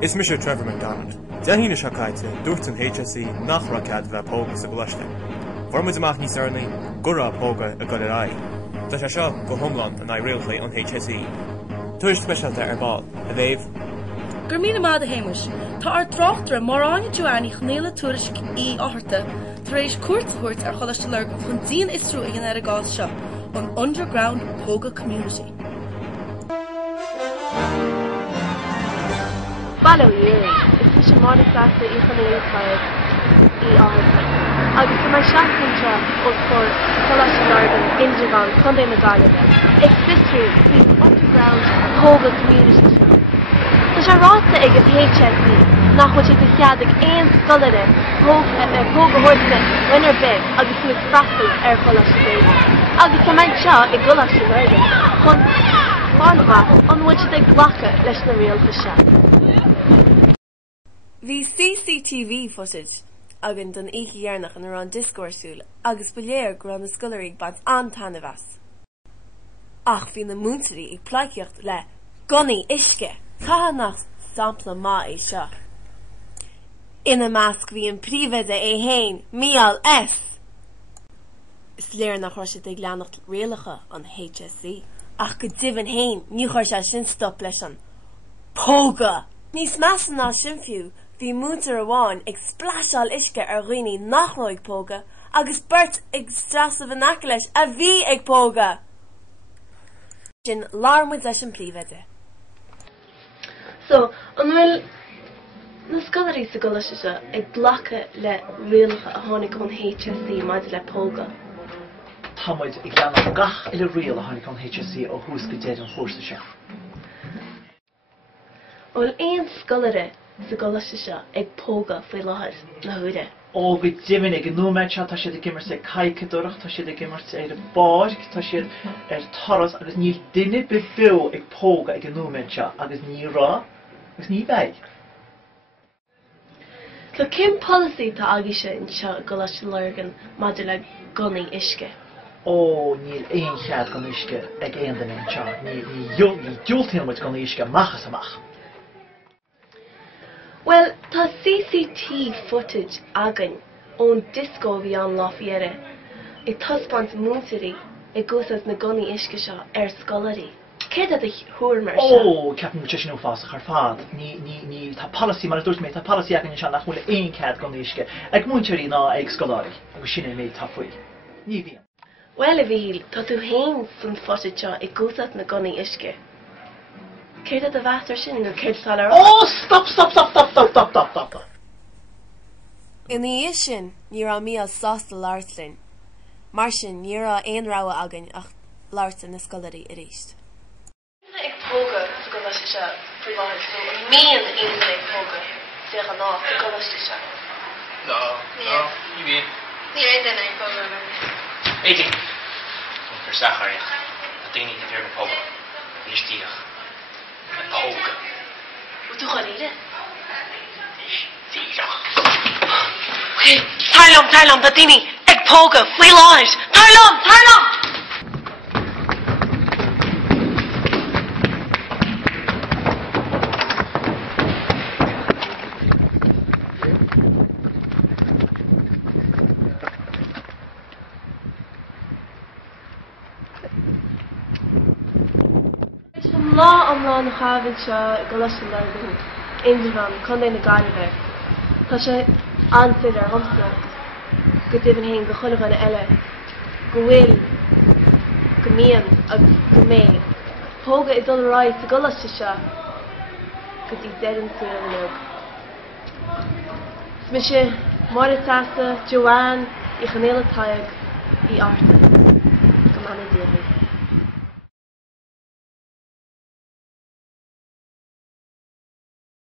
Is Mr. Trevor McDonald. Dehína Shakaite, dúirt an HSE nach racad bheith póga sa bluiste. Formid amach ní sarnaí, gura póga a godarai. Tá sé seo go thomlan an réalchaí an HSE. Tuair speisialta ar ball, a bhéh. Gur míle mád a héimis, tá ar tráchtar Moráine Joanny chnéile tuairis í áharta, tar éis cuairthuirt ar choiste Lurgan chun dín isrú a ghéine ar a gáil seo, an underground póga community. Follow you. It's such a modest after you can live by I was my shotgun truck of course College Lurgan in Lurgan Sunday Medallion. It's history between underground Hoga community. So I wrote the egg of HSE, not what it is had like and scholar Hoga horse winner big, I was with Frastel air College Day. I was a man shot a College Lurgan. On which they block it, less than real for shot. The CCTV footage agan don éici dhearnach an ar an discórsúil agus buléir gur an na scoileoirí bant antanamhas. Ach bhí na múntaí ag plaicíocht le gunnaí isce, catha nach sampla má é seo. Ina measc bhí an príomhaide é hain, míal S. Is léir nach chuir siad ag leannacht réalacha an HSE. Ach go divan hain, ní chuir sé sin stop leis an póga. Níos meas ná sin fiú, bhí múntar amháin ag spláisiáil isce ar dhaoine nach raibh ag póga, agus beirt ag strasa bhannacha leis a bhí ag póga. Sin lármuid leis an príomhaide. So, an bhfuil na scoileoirí sa go leis ag blacha le rialcha a tháinig chun HSE maidid le póga. Támuid ag leannacht gach ile rial a tháinig chun HSE ó thuas go déad an chóirsa seo. Well, een scoileire sa go leis ag póga faoi láthair na huaire. Ó go dimin ag an nóiméid seo tá siad ag gimmar sa caicadúireach, tá siad ag gimmar ar a báirg, tá siad ar toras agus níl duine be fiú ag póga ag an nóiméid seo agus ní rá agus ní bheith. So cén policy tá aigise in seo go leis Lurgan maidir le gunnaí isce? Ó níl éon chead gan isce ag éon den éon seo, ní dúiltíonmuid gan isce machchas amach. Well, tá CCTV footage agan ón disco bhí an láfiére. Ag taspáint múntaí ag gúsas na gunnaí isce seo ar scoileoirí. Céad a thuair mar seo? Ó, ceapan mu sin ó fásach ar fad. Ní tá policy mar dúirt méid tá policy agan seo nach bhfuil éon cead gan isce ag múnteirí ná ag scoileoirí agus sin é méid tá faoi. Ní bhíon. Well, a bhíl, tá tú hain san footage seo ag gúsas na gunnaí isce. Céad a bhheastar sin nó céad sálar? Oh, stop. In the sin, ní ra mí as sásta láirtlin. Mar sin, ní ra aon ráha agan ach láirta na scoileoirí a ríist. Ag póga sa go leis seo faoi láthair so an míon aon ag póga déach an áit sa go leis seo. No, ní bhíon. Ní aon ag póga na. Éidir, an gur sacharíoch, a daoine a bhíar an póga, níos tíach. An póga. Tú chuir ide? Tarlam, da daoine ag póga faoi láthir. Tarlam! Lá na chaimhin seo go leis an Lurgan Indian chun é na gaiileh. Tá sé ansaid ar thomsa go dtí hain go chuileáin eile go bhfuil go mííon agus go mé. Póga i dul ráid sa go leis seo go dtí dean súil leog. Smi sé mar tasa Joanne I chanéile taig I áta go manna déalaí.